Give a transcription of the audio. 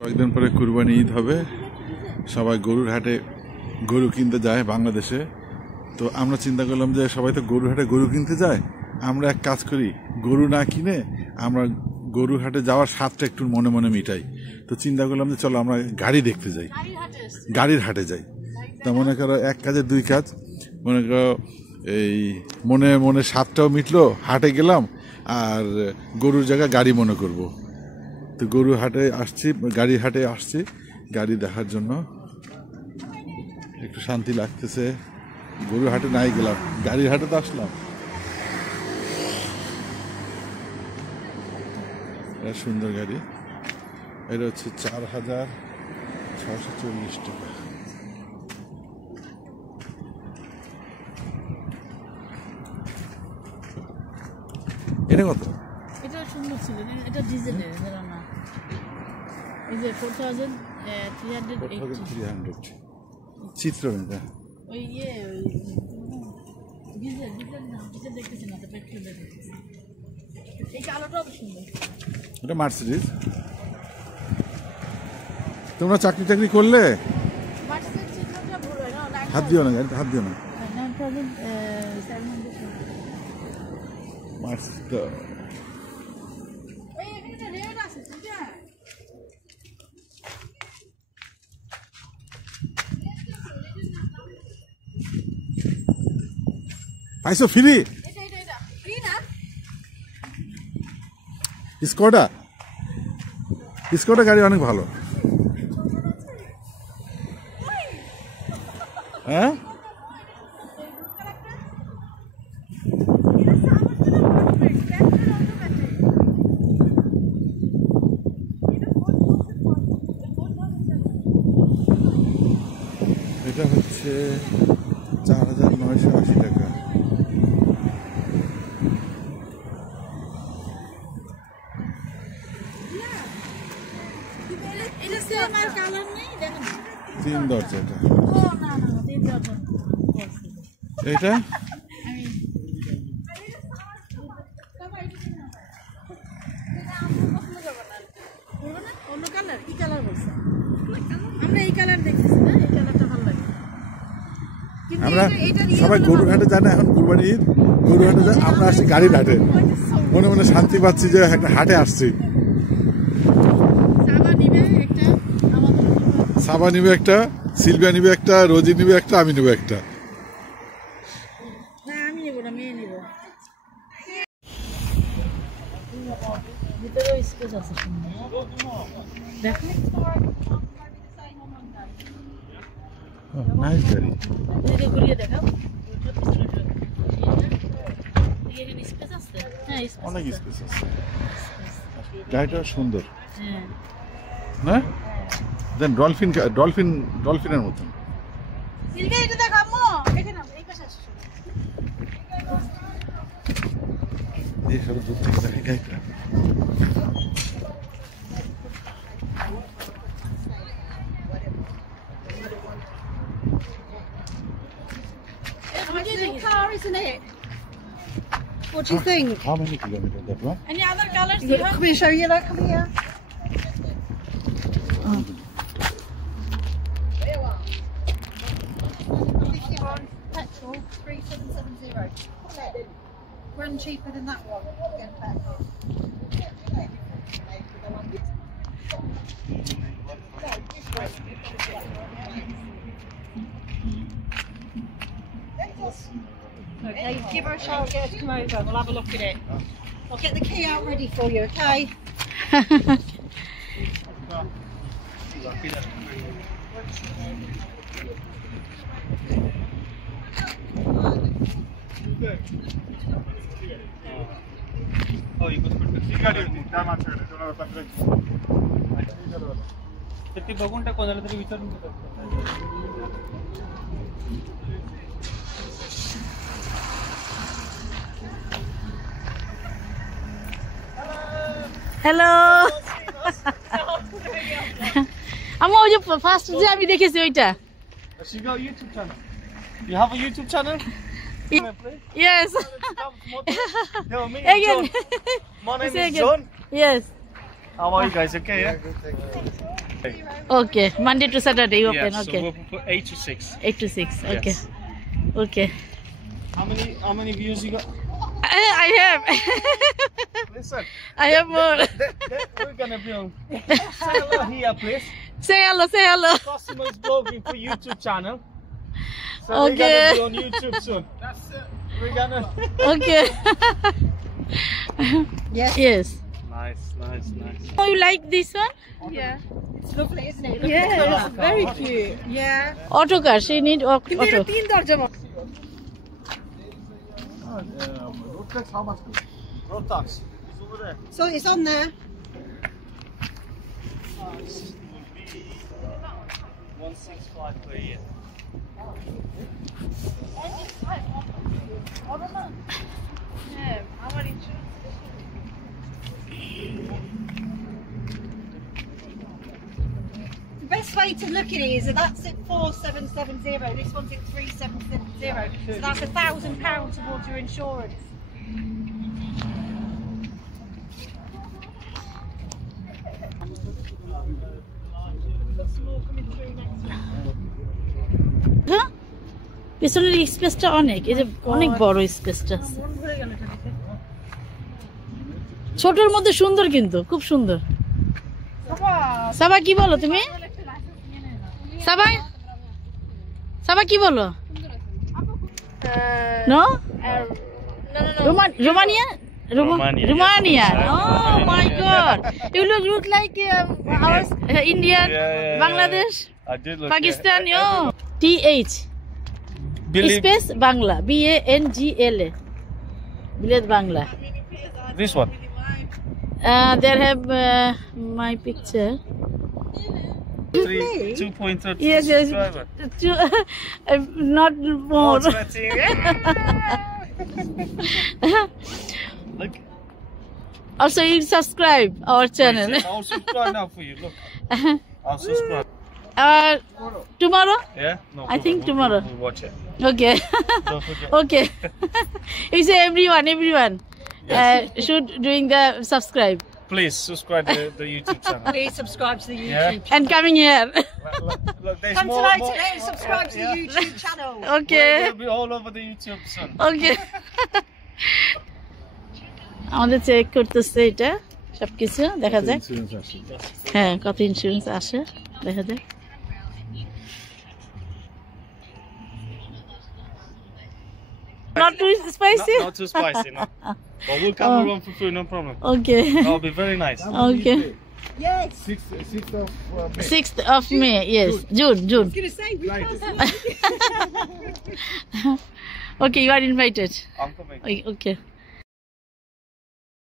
কয়েকদিন পরে কুরবানি ঈদ হবে, সবাই গরুর হাটে গরু কিনতে যায় বাংলাদেশে। তো আমরা চিন্তা করলাম যে সবাই তো গরুর হাটে গরু কিনতে যায়, আমরা এক কাজ করি, গরু না কিনে আমরা গরুর হাটে যাওয়ার স্বাদটা একটু মনে মনে মিটাই। তো চিন্তা করলাম যে চলো আমরা গাড়ি দেখতে যাই, গাড়ির হাটে যাই। তা মনে করো এক কাজে দুই কাজ, মনে করো এই মনে মনে স্বাদটাও মিটলো, হাটে গেলাম আর গরুর জায়গায় গাড়ি মনে করব। তো গরু হাটে আসছি, গাড়ির হাটে আসছি গাড়ি দেখার জন্য, একটু শান্তি লাগতেছে। গরু হাটে নাই গেলাম, গাড়ির হাটে তো আসলাম। এটা সুন্দর গাড়ি, এটা হচ্ছে 4,640 টাকা। এটা কত? এটা সুন্দর ছিল, এটা ডিজেলের, এটা না। এই যে 4,300 চিত্র এটা ওই ওই ডিজেল না, ডিজেল দেখতেছি না, তো পেট্রোল দেখতেছি। এই কালোটাও সুন্দর। এটা মার্সিডিজ। তোমরা চাকরি টাকরি করলে মার্সিডিজ চিত্রটা ভুল হয় না, হাত দিও না, গাড়িতে হাত দিও না। 9,700 মার্সিডিজ এই এখানে রেড আছে, ঠিক আছে? পাইছো ফ্রি? এটা ফ্রি না? স্কোডা গাড়ি অনেক ভালো। হ্যাঁ, এটা হচ্ছে 4,980 টাকা। তিন দরজাটা এইটা অন্য কালার, কি কালার বলছে? আমরা এই কালার দেখতেছি না, এই কালারটা ভালো লাগে। আমরা সবাই গরুর হাটে যায় না, এখন কুরবানি ঈদ, গরুর হাটে যায়, আমরা আসছি গাড়ির হাটে, মনে মনে শান্তি পাচ্ছি যে একটা হাটে আসছি। সাবা নিবে একটা, সিলভিয়া নিবে একটা, রোজি নিবে একটা, আমি নিবে একটা। আমি নেব না, মেয়ে নেব। ভিতরে স্পেস আছে সুন্দর, দেখো। নাইস গাড়ি, এদিকে ঘুরিয়ে দেখাও। এখানে স্পেস আছে, হ্যাঁ অনেক স্পেস আছে, গাড়িটা সুন্দর। হ্যাঁ না দেন ডলফিনের মতন। সিলকে এটা দেখো আম্মু, এখানে এই পাশে আসো। এই সব দূর থেকে দেখে গাড়িটা। Car, isn't it? What do you think? How many kilometers that one? Any other colors? Come here, show you. Look, come here. Oh. 51 petrol, 3,770. Run cheaper than that one. Again, petrol. Okay, give her a shout, get her to come over, we'll have a look at it. I'll get the key out ready for you, okay? ते बघून टाक, कोणाला तरी विचारून टाक. Hello আমি ওই যে first যে আমি দেখেছি ওইটা। She got a YouTube channel. You have a YouTube channel? Yes. Yo, me Again. John. My name Say is again. John. Yes. How are you guys? Okay, yeah? Good, thank you. Okay, Monday to Saturday you open. Yeah, Okay, so we'll put 8 to 6. 8 to 6. Okay, Yes. okay. How many views you got? I have. Listen, I have more. we're gonna be on. Say hello here, please. Say hello. Say hello. Customers blogging for YouTube channel. So Okay. we're gonna be on YouTube soon. That's it. We're gonna. Okay. Yes. Yes. Nice. Oh, you like this one? It's lovely, isn't it? Yeah, it's very cute. Yeah. Auto car. She need auto. Road tax how much? Road tax. It's over there. So it's on there. 165 per year. The best way to look at it is that that's at 4770. This one's at 3770. So that's £1,000 towards your insurance. হ্যাঁ পেছনের স্পেসটা অনেক, এই যে অনেক বড় স্পেসটা আছে। ছোটর মধ্যে সুন্দর, কিন্তু খুব সুন্দর। সাবা কি বলো তুমি? সাবা কি বলো? No Romania? Romania. Oh my God! You look like our Indian, Bangladesh, I did look. Pakistan. Yo, TH space Bangla, BANGLA. Bilad Bangla. This one. There have my picture. 2.30 Yes. subscriber. Not more. Look. Also, you subscribe our channel. I'll subscribe now for you. Look. I'll subscribe. Tomorrow? Yeah? No I think problem. tomorrow. We'll watch it. Okay. Don't forget. Okay. You say everyone should doing the subscribe Please subscribe to the YouTube channel. Please subscribe to the Yeah. YouTube and coming here. Look, there's Come more. tonight more. today and subscribe to the YouTube channel. Okay. We'll be all over the YouTube soon. Okay. আমাদের check করতেছে এটা সবকিছু, দেখা যাক। হ্যাঁ, কত insurance আসে দেখা যাক। Not too spicy? Not too spicy, no. But we'll come around for food, no problem. Okay. That'll be very nice. Okay. Yes. 6th of May. 6th of May, yes. June. I was going to say, we can't see. Okay, you are invited. I'm coming. Okay.